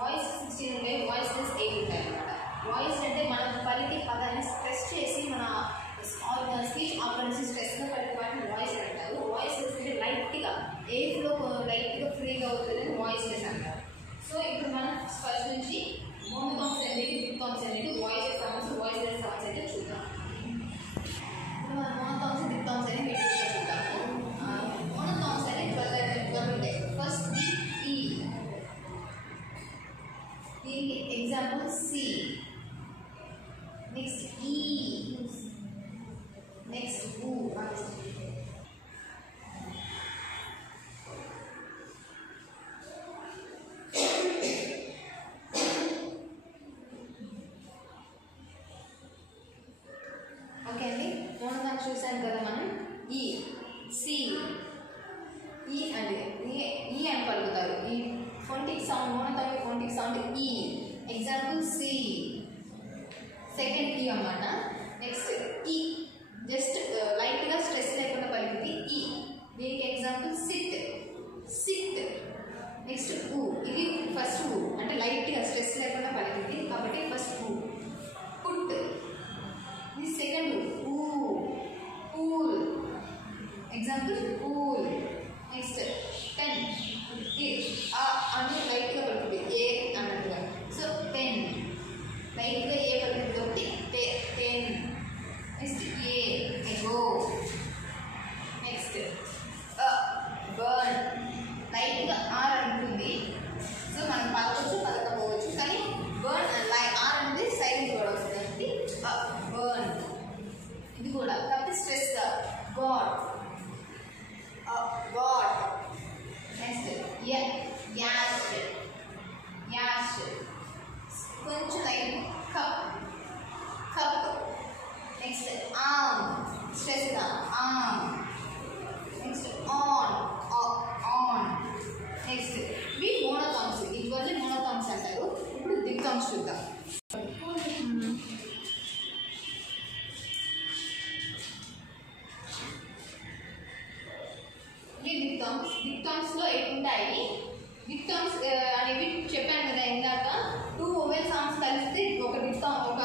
Voice 16 ఉంటాయి, voice 8 ఉంటాయి అన్నమాట. వాయిస్ అంటే మనం పలికి పదాన్ని స్ట్రెస్ చేసి మన స్పీచ్ ఆపరెన్స్ స్ట్రెస్గా పలికి వాటిని వాయిస్ అంటారు. వాయిస్ అంటే లైట్గా ఎయిర్లో లైట్గా ఫ్రీగా అవుతుంది వాయిస్ అంటారు. సో ఇప్పుడు మనం ఫస్ట్ నుంచి మోనోథామ్స్ అనేది డిప్థామ్స్ అనేది వాయిస్ సౌండ్స్ వాయిస్ సౌండ్స్ అయితే చూద్దాం. ఇప్పుడు మనం మోనోథామ్స్ డిప్థామ్స్ అనేది చూద్దాము. మోనోథామ్స్ అనేది 12 ఉంటాయి. ఫస్ట్ ఈ దీనికి ఎగ్జాంపుల్ సి, నెక్స్ట్ ఈ, నెక్స్ట్ ఊ. ఓకే అండి, మోనోథామ్స్ చూసాను కదా మనం. ఈ సి, ఈ అంటే ఈ అని పలుకుతారు. ఈ ఫోనెటిక్ సౌండ్ మోనోథామ్ ఫోనెటిక్ సౌండ్ ఈ. ఎగ్జాంపుల్ సి, సెకండ్ ఈ అన్నమాట. నెక్స్ట్ ఈ జస్ట్ లైట్గా స్ట్రెస్ లేకుండా పలికింది ఈ. దీనికి ఎగ్జాంపుల్ సిట్, సిట్. నెక్స్ట్ ఊ, ఇది ఫస్ట్ ఊ అంటే లైట్గా స్ట్రెస్ లేకుండా పలికింది కాబట్టి ఫస్ట్ ఊ. పుట్, ఇది సెకండ్ ఊ. Pool, example pool. Next pen, అని లైట్గా పలుకుతుంది ఏ అన్నట్టుగా. సో పెన్ లైట్గా ఏ పలుకుతుంది కాబట్టి పెన్. నెక్స్ట్ ఏ ఎగో. నెక్స్ట్ బర్న్ లైట్గా ఆర్ అంటుంది. సో మనం పలకొచ్చు పలకపోవచ్చు కానీ బర్న్ ఆర్ అనేది సైలెంట్ కూడా వస్తుంది కాబట్టి బర్న్. ఇది కూడా కాబట్టి స్ట్రెస్గా god, god. Next ash, ash కొంచెం light cup, cup. Next arm స్ట్రెస్గా arm. Next on, on. Next ఇవి మోనోథామ్స్, ఇవన్నీ మోనోథామ్స్ అంటారు. ఇప్పుడు డిప్థామ్స్ చూద్దాం. డిప్థామ్స్లో 8 ఉంటాయి. డిప్థామ్స్ అనేవి చెప్పాను కదా ఇందాక. 2 వొవెల్ సౌండ్స్ కలిస్తే ఒక డిప్థామ్, ఒక